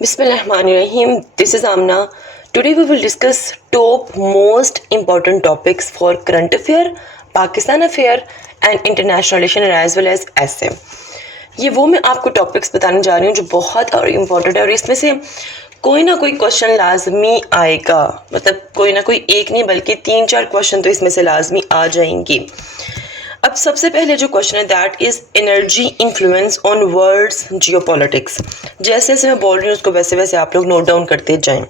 Bismillahirrahmanirrahim. This is Amna. Today we will discuss top most important topics for current affair, Pakistan affair and international relation as well as essay. ये वो मैं आपको topics बताने जा रही हूँ जो बहुत और इम्पोर्टेंट है और इसमें से कोई ना कोई क्वेश्चन लाजमी आएगा, मतलब कोई ना कोई एक नहीं बल्कि 3-4 क्वेश्चन तो इसमें से लाजमी आ जाएंगे। अब सबसे पहले जो क्वेश्चन है that is energy influence on world's geopolitics. जैसे जैसे मैं बोल रही हूँ उसको वैसे वैसे आप लोग नोट डाउन करते जाएं।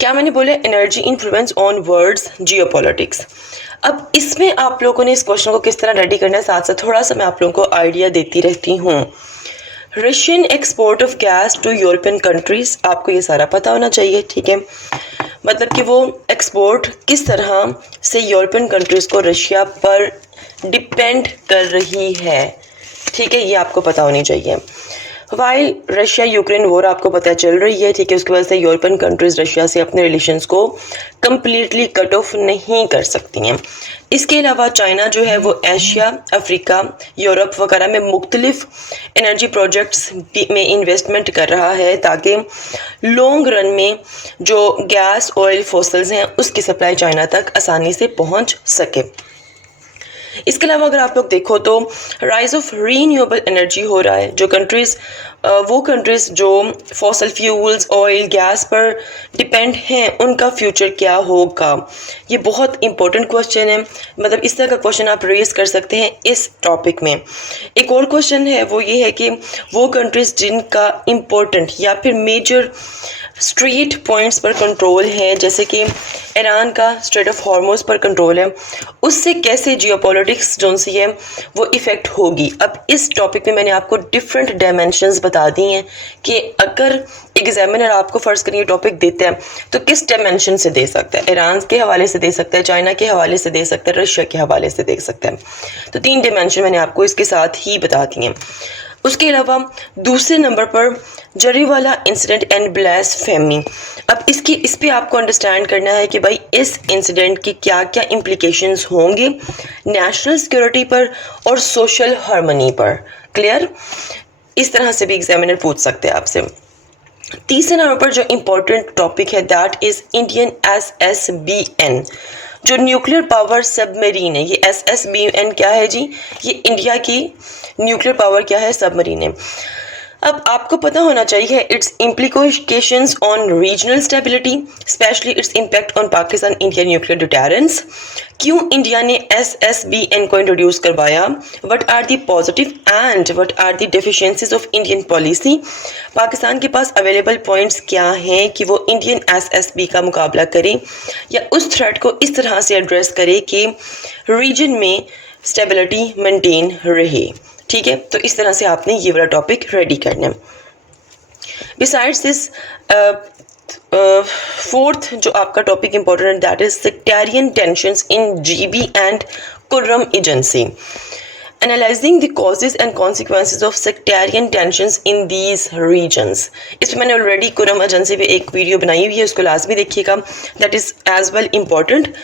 क्या मैंने बोला? Energy influence on world's geopolitics. अब इसमें आप लोगों ने इस क्वेश्चन को किस तरह रेडी करना है, साथ साथ थोड़ा सा मैं आप लोगों को आइडिया देती रहती हूँ। Russian export of gas to European countries, आपको ये सारा पता होना चाहिए, ठीक है। मतलब कि वो एक्सपोर्ट किस तरह से यूरोपियन कंट्रीज़ को रशिया पर डिपेंड कर रही है, ठीक है, ये आपको पता होनी चाहिए। वाइल रशिया यूक्रेन वॉर आपको पता चल रही है, ठीक है, उसकी वजह से यूरोपियन कंट्रीज़ रशिया से अपने रिलेशंस को कम्प्लीटली कट ऑफ नहीं कर सकती हैं। इसके अलावा चाइना जो है वो एशिया, अफ्रीका, यूरोप वगैरह में मुख्तलिफ एनर्जी प्रोजेक्ट्स में इन्वेस्टमेंट कर रहा है ताकि लॉन्ग रन में जो गैस ऑयल फॉसल्स हैं उसकी सप्लाई चाइना तक आसानी से पहुंच सके। इसके अलावा अगर आप लोग देखो तो राइज ऑफ रीन्यूएबल एनर्जी हो रहा है। जो कंट्रीज़ वो कंट्रीज़ जो फॉसल फ्यूल्स ऑयल गैस पर डिपेंड हैं उनका फ्यूचर क्या होगा, ये बहुत इंपॉर्टेंट क्वेश्चन है। मतलब इस तरह का क्वेश्चन आप रेज कर सकते हैं इस टॉपिक में। एक और क्वेश्चन है वो ये है कि वो कंट्रीज़ जिनका इम्पोर्टेंट या फिर मेजर स्ट्रेट पॉइंट्स पर कंट्रोल है, जैसे कि ईरान का स्ट्रेट ऑफ हॉर्मोज पर कंट्रोल है, उससे कैसे जियोपॉलिटिक्स जो सी है वो इफ़ेक्ट होगी। अब इस टॉपिक में मैंने आपको डिफरेंट डायमेंशंस बता दी हैं कि अगर एग्जामिनर आपको फ़र्ज़ करिए टॉपिक देता है तो किस डायमेंशन से दे सकता है। ईरान के हवाले से दे सकता है, चाइना के हवाले से दे सकता है, रशिया के हवाले से दे सकता है। तो 3 डायमेंशन मैंने आपको इसके साथ ही बता दी हैं। उसके अलावा दूसरे नंबर पर जरीवाला इंसिडेंट एंड ब्लास्फेमी। अब इस पे आपको अंडरस्टैंड करना है कि भाई इस इंसिडेंट की क्या क्या इम्प्लीकेशंस होंगे नेशनल सिक्योरिटी पर और सोशल हार्मनी पर। क्लियर? इस तरह से भी एग्जामिनर पूछ सकते हैं आपसे। तीसरे नंबर पर जो इम्पोर्टेंट टॉपिक है दैट इज इंडियन SSBN, जो न्यूक्लियर पावर सबमरीन है। ये SSBN क्या है जी? ये इंडिया की न्यूक्लियर पावर क्या है? सबमरीन है। अब आपको पता होना चाहिए its implications on regional stability, especially its impact on Pakistan India nuclear deterrence. क्यों इंडिया ने SSBN को इंट्रोड्यूस करवाया? What are the positive and what are the deficiencies of Indian policy? Pakistan के पास अवेलेबल पॉइंट्स क्या हैं कि वो इंडियन SSB का मुकाबला करे या उस थ्रेट को इस तरह से एड्रेस करे कि रीजन में स्टेबिलिटी मेंटेन रहे, ठीक है। तो इस तरह से आपने ये वाला टॉपिक रेडी करना है। बिसाइड्स दिस फोर्थ जो आपका टॉपिक इंपॉर्टेंट है that is sectarian tensions in GB and Kurram agency, analysing the causes and consequences of sectarian tensions in these regions. इसमें मैंने ऑलरेडी खुर्रम एजेंसी पे एक वीडियो बनाई हुई है, उसको लाजमी देखिएगा, that is as well important.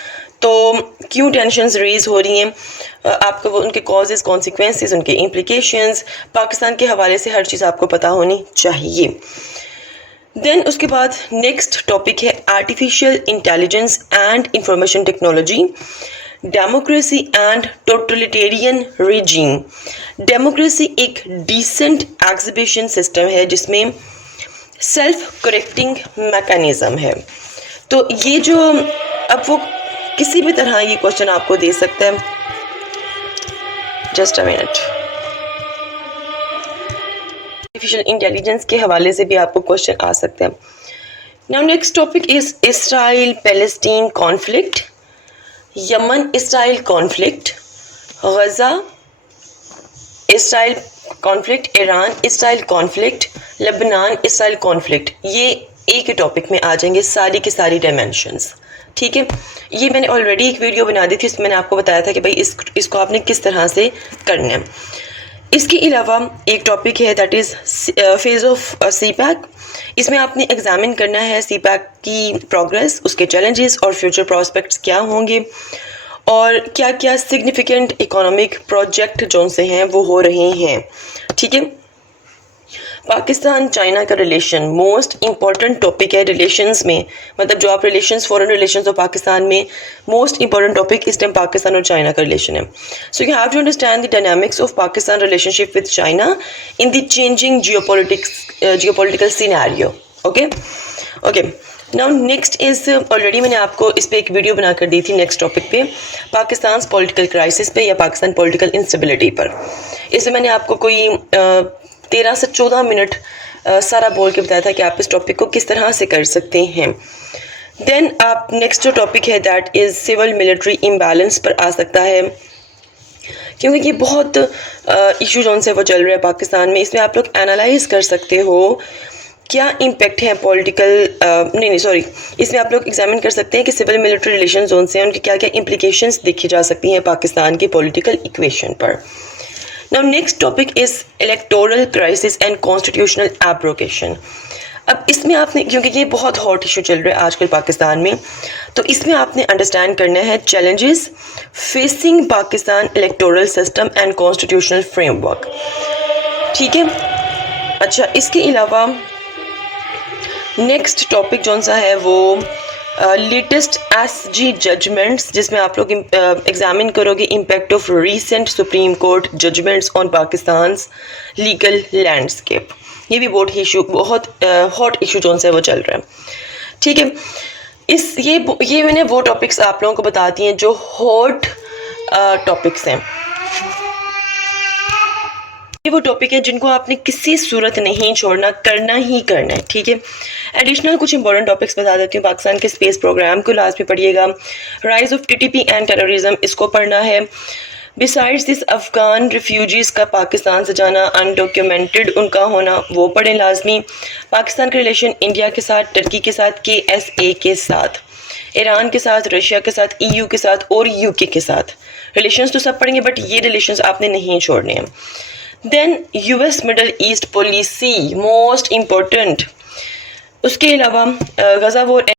तो क्यों टेंशन्स रेज हो रही हैं, आपको वो उनके कॉजेज़ कॉन्सिक्वेंसेस उनके इम्प्लीकेशंस पाकिस्तान के हवाले से हर चीज़ आपको पता होनी चाहिए। देन उसके बाद नेक्स्ट टॉपिक है artificial intelligence and information technology, democracy and totalitarian regime. Democracy एक डिसेंट एग्जिबिशन सिस्टम है जिसमें सेल्फ करेक्टिंग मैकेनिज्म है। तो ये जो अब वो किसी भी तरह ये क्वेश्चन आपको दे सकता है, just a minute. Artificial intelligence के हवाले से भी आपको क्वेश्चन आ सकते हैं। Now next topic is Israel Palestine conflict, Yemen Israel conflict, Gaza Israel conflict, Iran Israel conflict, Lebanon Israel conflict. ये एक ही टॉपिक में आ जाएंगे सारी की सारी डायमेंशंस, ठीक है। ये मैंने ऑलरेडी एक वीडियो बना दी थी, इसमें मैंने आपको बताया था कि भाई इसको आपने किस तरह से करना है। इसके अलावा एक टॉपिक है that is phase of CPAC। इसमें आपने एग्जामिन करना है CPAC की प्रोग्रेस, उसके चैलेंजेस और फ्यूचर प्रॉस्पेक्ट्स क्या होंगे और क्या क्या सिग्निफिकेंट इकोनॉमिक प्रोजेक्ट जो से हैं वो हो रहे हैं, ठीक है। पाकिस्तान चाइना का रिलेशन मोस्ट इम्पॉर्टेंट टॉपिक है रिलेशंस में, मतलब जो आप रिलेशंस फॉरेन रिलेशंस और पाकिस्तान में मोस्ट इम्पॉर्टेंट टॉपिक इस टाइम पाकिस्तान और चाइना का रिलेशन है. So you have to understand the dynamics of Pakistan relationship with China in the changing geopolitical scenario. Okay now next is, already मैंने आपको इस पर एक वीडियो बनाकर दी थी नेक्स्ट टॉपिक पे, पाकिस्तान पॉलिटिकल क्राइसिस पे या पाकिस्तान पॉलिटिकल इंस्टेबिलिटी पर. इसमें मैंने आपको कोई 13 से 14 मिनट सारा बोल के बताया था कि आप इस टॉपिक को किस तरह से कर सकते हैं. देन आप नेक्स्ट जो टॉपिक है that is civil military imbalance पर आ सकता है, क्योंकि ये बहुत इशू जो से वो चल रहे हैं पाकिस्तान में. इसमें आप लोग एनालाइज कर सकते हो क्या इम्पेक्ट है पॉलिटिकल इसमें आप लोग एग्जामिन कर सकते हैं कि सिविल मिलिट्री रिलेशन जोन से उनकी क्या क्या इम्प्लीकेशंस देखी जा सकती हैं पाकिस्तान की पॉलिटिकल इक्वेशन पर. Now next topic is electoral crisis and constitutional abrogation. अब इसमें आपने, क्योंकि ये बहुत हॉट इशू चल रहा है आजकल पाकिस्तान में, तो इसमें आपने अंडरस्टैंड करना है challenges facing Pakistan electoral system and constitutional framework. ठीक है. अच्छा, इसके अलावा नेक्स्ट टॉपिक जो सा है वो लेटेस्ट SG जजमेंट्स, जिसमें आप लोग एग्जामिन करोगे impact of recent Supreme Court judgments on Pakistan legal landscape. ये भी बहुत हॉट इशू जो सा है वो चल रहा है. ठीक है. ये मैंने वो टॉपिक्स आप लोगों को बताती हैं जो हॉट टॉपिक्स हैं. ये वो टॉपिक है जिनको आपने किसी सूरत नहीं छोड़ना, करना ही करना है. ठीक है. एडिशनल कुछ इंपॉर्टेंट टॉपिक्स बता देती हूँ. पाकिस्तान के स्पेस प्रोग्राम को लास्ट में पढ़िएगा. Rise of TTP and terrorism, इसको पढ़ना है. बिसाइड्स दिस अफगान रिफ्यूजीज का पाकिस्तान से जाना, अनडॉक्यूमेंटेड उनका होना, वो पढ़ें लाजमी. पाकिस्तान के रिलेशन इंडिया के साथ, टर्की के साथ, KSA के साथ, ईरान के साथ, रशिया के साथ, EU के साथ और UK के साथ. रिलेशंस तो सब पढ़ेंगे बट ये रिलेशंस आपने नहीं छोड़ने हैं. Then US middle east policy most important. उसके अलावा गजा वॉर